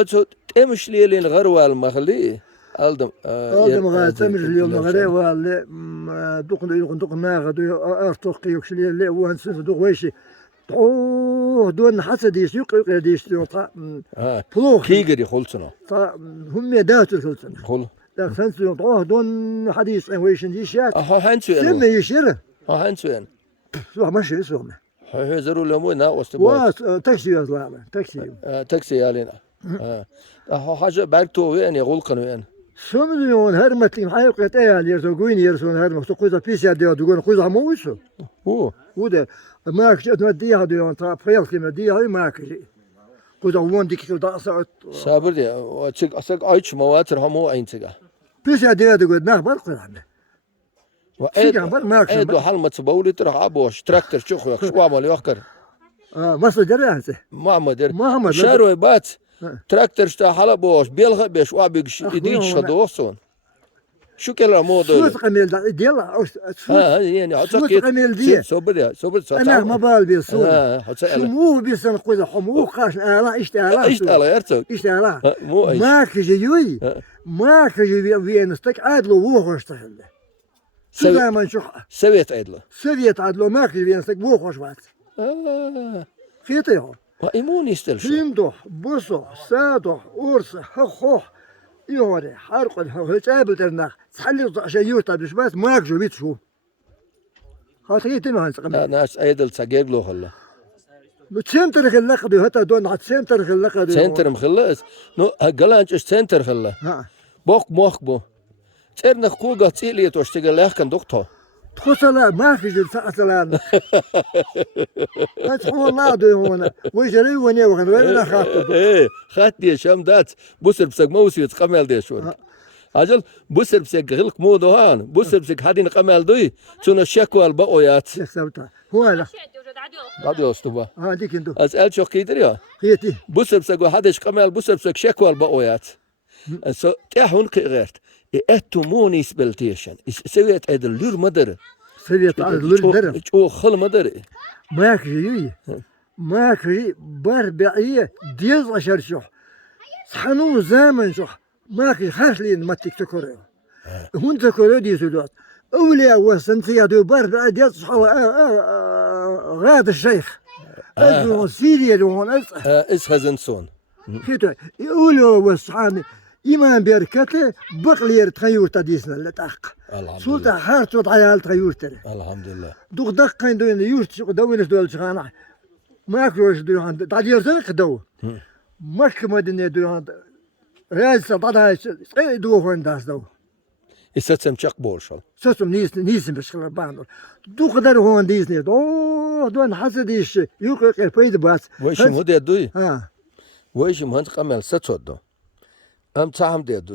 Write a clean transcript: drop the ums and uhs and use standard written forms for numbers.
أتو تمشليلين غروة المخلي aldım. Aldım temizliyorum gare valle dukun nağdı artık yükselirle o hansız duk veşi. Don hasad yok değiştiriyor ta. Puluk. Kigeri holsuna. Ta هم داتو خلصنا. Hol. Da sen diyor don hadis veşin dişat. Ha hançu en. Sen ne işir? Ha hançu en. Su maşı su. Ha zaru lemu na ostu. Wa taksi yazlar. Taksi. Taksi yalina. Ha haja berkto ve en yaqul qanu en. Sömürüyorsun her metin hayıkat eyal yerson güyn yerson her metin kuza pis ya diyor dugun kuza mı uysu. Hu. Bu da maaş etmediği diyor ta fayal kime diye maaş. Kuza won dikil da saat. Sabır ya. Açık asak ayç mavatır hamu ayntiga. Pis ya diyor dugun ne var kuza. Edo halmat bawli tırah aboş traktör çok yok. Şu amal yokar. Masal deryanse. Muhammed. Şaroy bat. Traktör işte hala boş. Belga beş o abig idiç şadoğsun. Şu kelar moda. Sus kamil da diyor. Ha yani açık diye. Sabır ya. Sabır satın. Ana mabal bir su. Hatta Şumu bir sen kuza humu kaş ala işte ala. İşte ala artık. İşte ala. Mu ay. Ma kıcıyı. Ma kıcıyı bir nastak adlı bu hoştahldı. Şu zaman şu Sovyet adlı. Sovyet adlı ma kıcıyı nastak bu hoş var. Fiyatı yok. Ha imun istel şu. Hindu, Busu, Sado, Ursa, Hoh, يوري حرق الهجاب ترناخ تحلي عشان يوتا بس ماك جو بيت شو خاطري تنو هنسقم ناس ايدل تاجيغلو خلا سنتر خلق دو هتا دون حت سنتر خلق دو سنتر مخلص نو قالانش سنتر خلا بوك بو ترنخ كوغا تيلي توشتغل لكن دكتور تخسلا ما في جل سأسلان أتحول الله دو هنا ويجري وني وغن وين خاطب إيه خاتني شام دات بوسر بسك موسي تقمل دي شو أجل بوسر بسك غلق مو دوهان بوسر بسك هادين قمل دوي تون الشكوى البقويات هو هذا راديو استوبا ديك انتو أسأل شو كيدر يا هيتي بوسر بسك وحدش قمل بوسر بسك شكوى البقويات سو تاهون غيرت اتو مونيس بلتيشن سويت ادل لور مدر سويت ادل لور او خل مدر ماك جي ماك جي بربعيه ديز عشر شو صحنو زمن شو ماك خاشلين ما تكتكرو هون تكرو دي سودات اوليا وسنتيا دو بربع ديز صحو غاد الشيخ ادو سيريا دون اس هزنسون كيتو يقولوا وصحاني إيمان بركته بقلير تغيور تديسنا لتاق سلطة حارت عيال تغيور ترى الحمد لله دوق دقين دوين يورت دوين دول شغانا ما كروش دوين تعدير تلك دو مش مدينة دوين رئيس بعدها دو هون داس دو إستسم شق بورشل سوسم نيس بشكل بانور دو قدر هون ديسني دون حسديش يوقع الفيد باس ويش مودي دوي ويش مهند قمل ستودو أم تعم ديدو